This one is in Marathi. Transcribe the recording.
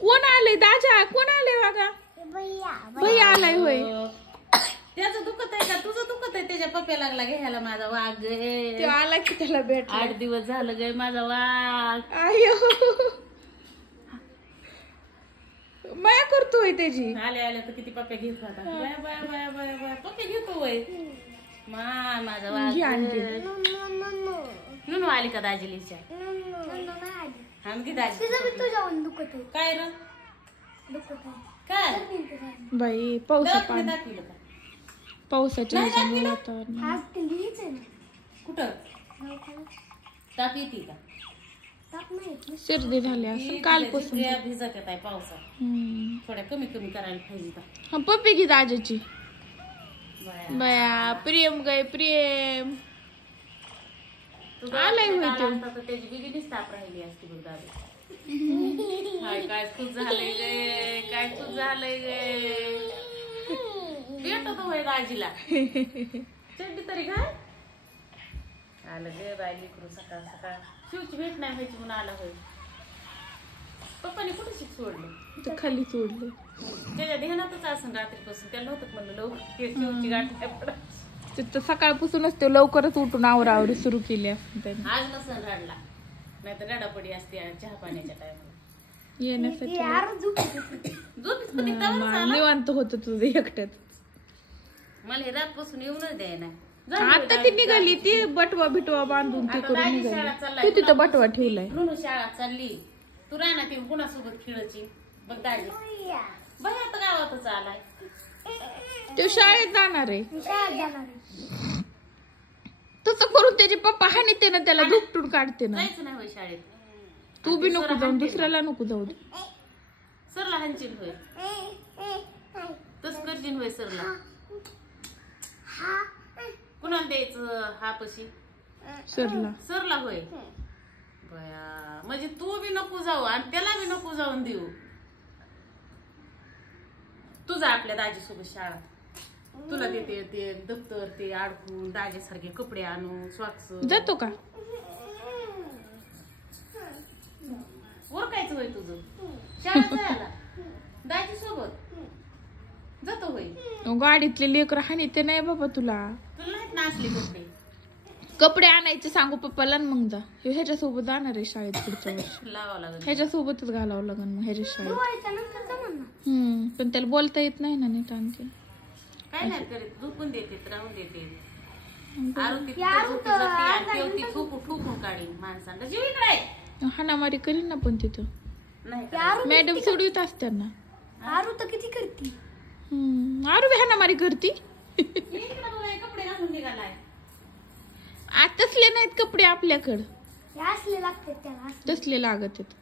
कोण आलंय दाजा? कोण आलंय बघा? भैया आलाय होय. त्याचं दुखत आहे का तुझं दुखत आहे? त्याच्या पप्प्या लागला घ्यायला माझा वाघ ते आला की त्याला भेट. 8 दिवस झालं गे माझा वाघ. आयो माया करतोय त्याची. आल्या आल्या तर किती पप्प्या घेत होता. Bye bye bye bye bye पप्प्या घेतो वय माझा वाघ. नुनू आली का दाजीलीच्या? आणखी दाजी काय र काय बाई पावसाच्या वातावरण. कुठं ताप येते का? सर्दी झाली असं कालपासून. भिजत येत आहे पावसात. थोड्या कमी कमी करायला पाहिजे. हा पप्पी घे दाजाची. बया प्रेम गाय प्रेम आलाय होते. त्याची बिगिनीच ताप राहिली असती बघ दादा. काय खूप झालंय गे काय खूप झालंय गे. भेटतो होय दाजीला चड्डी तरी काय आलं गे बाय लेकरू. सकाळ सकाळ शिवची भेट नाही व्हायची म्हणून आला होय. पप्पाने कुठे शिक सोडलं? खाली सोडलं. त्याच्या ध्यानातच असं रात्रीपासून. त्याला होतं म्हणलं लवकर शिवची गाठ नाही पडत. सकाळपासूनच ते लवकरच उठून आवरावरी सुरू केली असते त्याने. आज नसन रडला नाही तर रडापडी असते चहा पाण्याच्या टायमाला येण्यासाठी. झोपीच निवांत होत तुझं एकट्यात. मला हे रातपासून येऊनच द्याय ना. आता ती निघाली ती बटवा बिटवा बांधून ते करून निघाली. तू तिथं बटवा ठेवलाय. नुनू शाळा चालली. तू राहणार ती कुणासोबत खेळची बघ दाजी. बघ आता गावातच आलाय. तो शाळेत जाणार आहे. तसं करून त्याचे पप्पा हानीते ना त्याला दुपटून काढते ना. जायचं नाही होय शाळेत. तू बी नको जाऊ दुसऱ्याला नको जाऊ. सरला हांचीन होय तस करशील होय सरला. कुणाला द्यायचं हा पशी? सरला होय. बया म्हणजे तू बी नको जाऊ आणि त्याला बी नको जाऊन देऊ. तुझा आपल्या दाजीसोबत शाळा. तुला देते ते दप्तर ते अडकून दाजीसारखे कपडे आणू सॉक्स. जातो का? ओळखायचं होय तुझं शाळेत जायला दाजी सोबत जातो होय. गाडीतले लेकर हानीते नाही बाबा तुला. तुला नाहीत ना असले कपडे. कपडे आणायचे सांगू पप्पाला मग जा. ह्याच्यासोबत जाणार आहे शाळेत पुढच्या वर्षी. लावावं लागेल ह्याच्यासोबतच घालावं लागेल मग ह्याच्या शाळेत. पण त्याला बोलता येत नाही ना नीट आणखी. काय नाही करीत झोपून देते राहून देते. ठोकून काढी माणसांना जीव इकडे हाणामारी करीन ना पण तिथं. मॅडम सोडवीत असत्यांना. आरू तर किती करती. आरू बी हाणामारी करती. कपडे घालून निघालाय. तसले नाहीत कपडे आपल्याकडं. असले लागतात त्याला. तसले लागत आहेत.